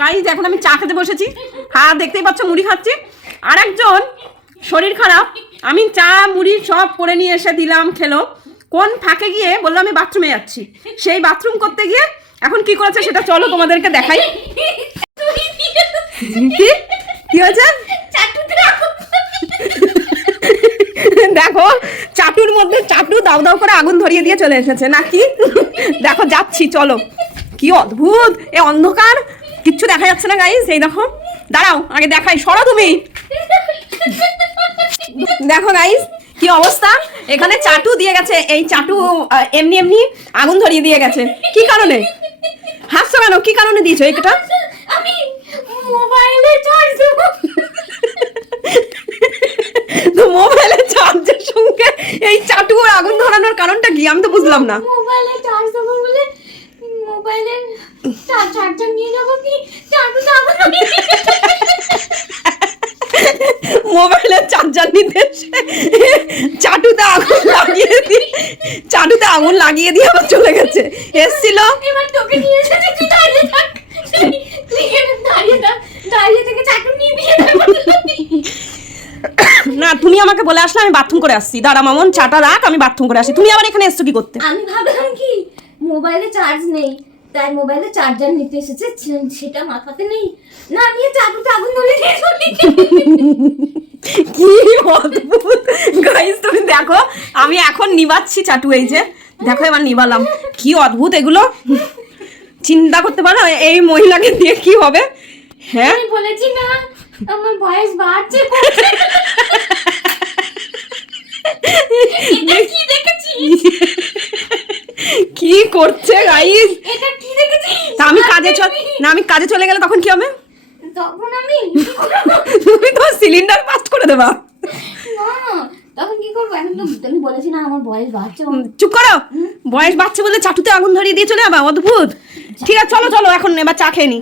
Guys এখন আমি চা খেতে বসেছি। হ্যাঁ দেখতেই পাচ্ছ মুড়ি খাচ্ছি। আর একজন শরীর খারাপ, আমি চা মুড়ি সব করে নিয়ে এসে দিলাম, খেলো। কোন ফাঁকে গিয়ে বললো আমি বাথরুমে যাচ্ছি, সেই বাথরুম করতে গিয়ে এখন কি করেছে সেটা চলো তোমাদেরকে দেখাই। কি হয়েছে দেখো, চাটুর মধ্যে চাটু দাও দাও করে আগুন ধরিয়ে দিয়ে চলে এসেছে নাকি। দেখো যাচ্ছি, চলো। কি অদ্ভুত এ অন্ধকার, কিচ্ছু দেখা যাচ্ছে না গাইস। এই দেখো, দাঁড়াও আগে দেখাই, সরো তুমি। দেখো গাইস কি অবস্থা, এখানে চাটু দিয়ে গেছে। এই চাটু এমনি এমনি আগুন ধরিয়ে দিয়ে গেছে। কি কারণে হাসছো কেন, কি কারণে দিয়েছো এটা? আমি মোবাইলে চার্জ দেব। তো মোবাইলে চার্জের সঙ্গে এই চাটু আগুন ধরানোর কারণটা কি আমি তো বুঝলাম না। মোবাইলে চার্জ দেব বলে মোবাইলের চার্জার নিয়ে যাব, কি চাটু দাও। মোবাইলের চার্জার নিতে এসে চাটুতে আগুন লাগিয়ে দিয়ে আবার চলে গেছে। এসছিল এবার তোকে নিয়ে এসেছি, তুই দাঁড়িয়ে থাক। তুই এখানে দাঁড়িয়ে থাক, দাঁড়িয়ে থেকে চাটু নিয়ে দিয়ে দেব। না তুমি আমাকে বলে আসলে আমি বাথরুম করে আসছি। দাঁড়া মামন, চাটা রাখ, আমি বাথরুম করে আসি। তুমি আবার এখানে এসছো কি করতে? আমি ভাবলাম কি মোবাইলে চার্জ নেই, তাই মোবাইলে চার্জার নিতে এসেছে, সেটা মাথাতে নেই, না নিয়ে চাটুতে আগুন ধরে দিয়ে চলে। কি অদ্ভুত গাইস, তুমি দেখো আমি এখন নিবাচ্ছি চাটু, এই যে দেখো এবার নিবালাম। কি অদ্ভুত এগুলো, চিন্তা করতে পারো এই মহিলাকে দিয়ে কি হবে। হ্যাঁ আমি বলেছি না আমার বয়স বাড়ছে। এটা কি দেখেছিস? কি করছে গাইস? এটা কি দেখেছিস? আমি কাজে চলে গেলে তখন কি হবে? তখন আমি তুমি তো সিলিন্ডার পাস্ট করে দেবা। না, তখন কি করবো? এখন তো তুমি বলেছি না আমার বয়স বাড়ছে। চুপ করো, বয়স বাড়ছে বলে চাটুতে আগুন ধরিয়ে দিয়ে চলে যাবা, অদ্ভুত। ঠিক আছে চলো চলো এখন এবার চা খেয়ে নি।